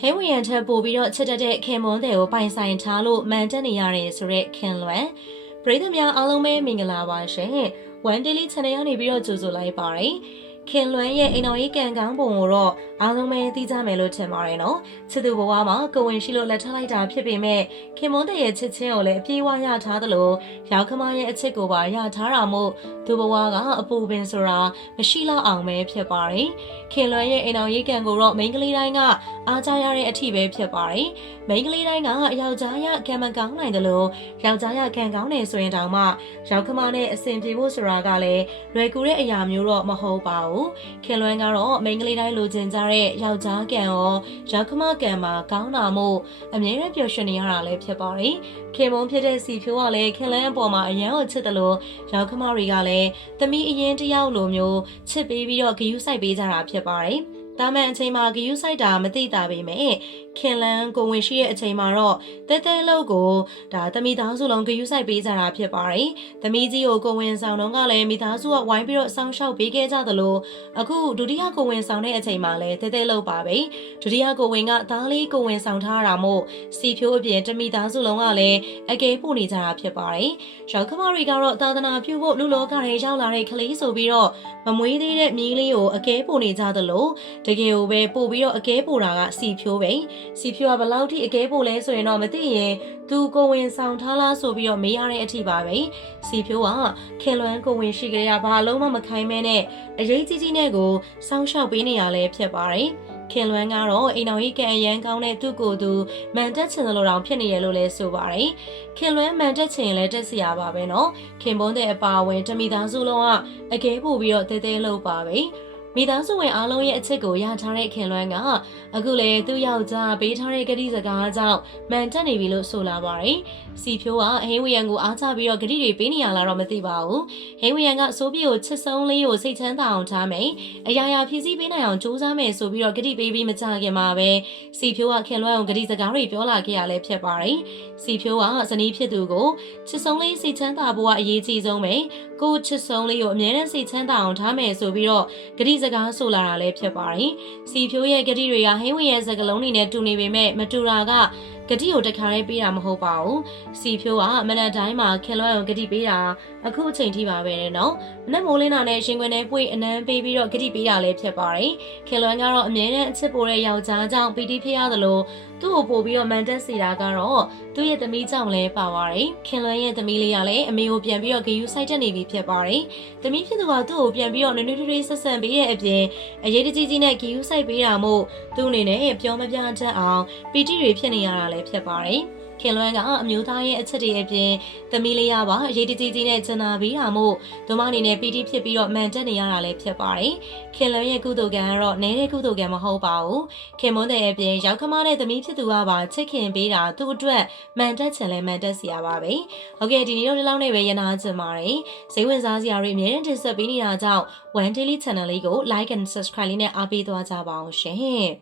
ဟဲဝရန်ထက်ပို့ပြီးတော့ချစ်တတ်တဲ့ခင်မွန်းတဲ့ကိုပိုင်ဆိုင်ထားလို့မန်တက်နေရတယ်ဆိုရက်ခင်လွယ်ပရိသတ်များအားလုံးပဲမင်္ဂလာပါရှင်ဝန်ဒေးလီ channel ကနေပြီးတော့ကြိုဆိုလိုက်ပါတယ် ခင်လွမ်းရဲ့အိမ်တော်ရေးကံကောင်းပုံကိုတော့အားလုံးပဲသိကြမယ်လို့ထင်ပါတယ်နော်ချစ်သူဘဝမှာကိုဝင်ရှိလို့လက်ထပ်လိုက်တာဖြစ်ပေမဲ့ခင်မွန်းတဲ့ရဲ့ချစ်ချင်းကိုလည်းအပြေးအဝရထားသလိုရောက်ခမရဲ့အချစ်ကိုပါရထားတာမို့သူဘဝကအပူပင်ဆိုတာမရှိတော့အောင်ပဲဖြစ်ပါတယ်ခင်လွမ်းရဲ့အိမ်တော်ရေးကံကိုတော့မိန်းကလေးတိုင်းကအားကြရတဲ့အထီးပဲဖြစ်ပါတယ်မိန်းကလေးတိုင်းကယောက်ျားရကံမကောင်းနိုင်တယ်လို့ယောက်ျားရကံကောင်းတယ်ဆိုရင်တောင်မှရောက်ခမနဲ့အဆင်ပြေဖို့ဆိုတာကလည်းလွယ်ကူတဲ့အရာမျိုးတော့မဟုတ်ပါဘူးခင်လွမ်းကတော့မိန်းကလေးတိုင်းလိုချင်ကြတဲ့ယောက်ျားကံရောရောက်ခမကံမှာကောင်းတာမို့အမြဲတမ်းပျော်ရွှင်နေရတာလည်းဖြစ်ပါတယ်ခင်မုံဖြစ်တဲ့စီဖြိုးကလည်းခင်လန်းအပေါ်မှာအရန်ကိုချစ်တယ်လို့ရောက်ခမတွေကလည်းသမီးအရင်တယောက်လိုမျိုးချစ်ပေးပြီးတော့ဂယုစိုက်ပေးကြတာဖြစ်ပါတယ်။တာမန်အချိန်မှာဂယုစိုက်တာမသိတာပေမဲ့ ခင်လန်းကိုဝင်ရှိရဲ့အချိန်မှာတော့တဲတဲလောက်ကိုဒါသမီးသားစုလုံးဂယုစိုက်ပေးကြတာဖြစ်ပါတယ်။သမီးကြီးကိုကိုဝင်ဆောင်တော့ကလည်းမိသားစုကဝိုင်းပြီးတော့စောင့်ရှောက်ပေးခဲ့ကြသလိုအခုဒုတိယကိုဝင်ဆောင်တဲ့အချိန်မှာလည်းတဲတဲလောက်ပါပဲ။ဒုတိယကိုဝင်ကသားလေးကိုဝင်ဆောင်ထားတာမို့စီဖြိုးအပြင်တမိသားစုလုံးကလည်းအကဲပို့နေကြတာဖြစ်ပါတယ်။ရောက်ခမရီကတော့သာသနာပြုဖို့လူလောကထဲရောက်လာတဲ့ကလေးဆိုပြီးတော့မမွေးသေးတဲ့မြေးလေးကိုအကဲပို့နေကြသလိုတကယ်ကိုပဲပို့ပြီးတော့အကဲပို့တာကစီဖြိုးပဲစီဖြိုးကဘယ်လောက်ထိအကဲပို့လဲဆိုရင်တော့မသိရင်သူကိုဝင်ဆောင်ထားလားဆိုပြီးတော့မေးရတဲ့အထိပါပဲစီဖြိုးကခင်လွန်းကိုဝင်ရှိကြရဘာလုံးမမခိုင်းမဲနဲ့အရေးကြီးကြီးနဲ့ကိုစောင်းရှောက်ပေးနေရလဲဖြစ်ပါတယ်ခင်လွန်းကတော့အိမ်တော်ကြီးကံအရန်ကောင်းတဲ့သူ့ကိုယ်သူမန်တက်ချင်တယ်လို့တောင်ဖြစ်နေရလို့လဲဆိုပါတယ်ခင်လွန်းမန်တက်ချင်လည်းတက်စရာပါပဲနော်ခင်ပွန်းတဲ့အပါအဝင်တမိသားစုလုံးကအကဲပို့ပြီးတော့တဲတဲလို့ပါပဲ မိသားစုဝင်အားလုံးရဲ့အချစ်ကိုရထားတဲ့ခင်လွန်းကအခုလေသူ့ယောက်ျားပေးထားတဲ့ဂတိစကားကြောင့်မန်တက်နေပြီလို့ဆိုလာပါတယ်။စီဖြိုးကဟင်းဝီယန်ကိုအားချပြီးတော့ဂတိတွေပေးနေရလားတော့မသိပါဘူး။ဟင်းဝီယန်ကဆိုးပြေကိုချစ်ဆုံးလေးကိုစိတ်ချမ်းသာအောင်ထားမယ်။အရာရာဖြည့်ဆည်းပေးနိုင်အောင်ကြိုးစားမယ်ဆိုပြီးတော့ဂတိပေးပြီးမကြခင်မှာပဲစီဖြိုးကခင်လွန်းအောင်ဂတိစကားတွေပြောလာခဲ့ရလဲဖြစ်ပါတယ်။စီဖြိုးကဇနီးဖြစ်သူကိုချစ်ဆုံးလေးစိတ်ချမ်းသာဖို့ကအရေးကြီးဆုံးပဲ။ကိုချစ်ဆုံးလေးကိုအမြဲတမ်းစိတ်ချမ်းသာအောင်ထားမယ်ဆိုပြီးတော့ဂတိစကားဆိုလာတာလည်းဖြစ်ပါတယ်။စီဖြိုးရဲ့ဂတိတွေကဟင်းဝီရဲ့စကလုံးတွေနဲ့တူနေပေမဲ့မတူတာက ဂတိကိုတခါလေးပေးတာမဟုတ်ပါဘူး။စီဖြိုးကမနက်တိုင်းမှာခင်လွန်းကိုဂတိပေးတာအခုအချိန်ထိပါပဲနော်။မနက်မိုးလင်းတာနဲ့ရှင်ခွင်ထဲပွေအနမ်းပေးပြီးတော့ဂတိပေးတာလည်းဖြစ်ပါတယ်။ခင်လွန်းကတော့အမြဲတမ်းအချစ်ပိုတဲ့ယောက်ျားကြောင့်ပီတိဖြစ်ရသလိုသူ့ကိုပို့ပြီးတော့မန်တက်စီတာကတော့သူ့ရဲ့သမီးကြောင့်လည်းပါပါတယ်။ခင်လွန်းရဲ့သမီးလေးကလည်းအမေကိုပြန်ပြီးတော့ဂယူဆိုင်တက်နေပြီဖြစ်ပါတယ်။သမီးဖြစ်သူကသူ့ကိုပြန်ပြီးတော့နွေနွေထွေးထွေးဆက်ဆံပေးတဲ့အပြင်အရေးတကြီးကြီးနဲ့ဂယူဆိုင်ပေးတာမို့သူ့အနေနဲ့ပြောမပြတတ်အောင်ပီတိတွေဖြစ်နေရတာလည်းဖြစ်ပါတယ်။ခင်လွန်းကအမျိုးသားရဲ့အချက်တွေအပြင်သမီးလေးရပါအရေးတကြီးကြီးနဲ့ကျန်နာပြီးတာမို့ဒမအနေနဲ့ပီတိဖြစ်ပြီးတော့မန်တက်နေရတာလည်းဖြစ်ပါတယ်။ခင်လွန်းရဲ့ကုသိုလ်ကံကတော့နည်းတဲ့ကုသိုလ်ကံမဟုတ်ပါဘူး။ခင်မွန်းတဲ့အပြင်ရောက်ခမတဲ့သမီးဖြစ်သူကပါချစ်ခင်ပေးတာသူ့အတွက်မန်တက်ချင်လဲမန်တက်စီရပါပဲ။ဟုတ်ကဲ့ဒီနေ့တော့ဒီလောက်နဲ့ပဲရနာချင်ပါတယ်။စိတ်ဝင်စားစရာတွေအများကြီးတင်ဆက်ပေးနေတာကြောင့် One Daily Channel လေးကို Like and Subscribe လေးနဲ့အားပေးသွားကြပါအောင်ရှင်။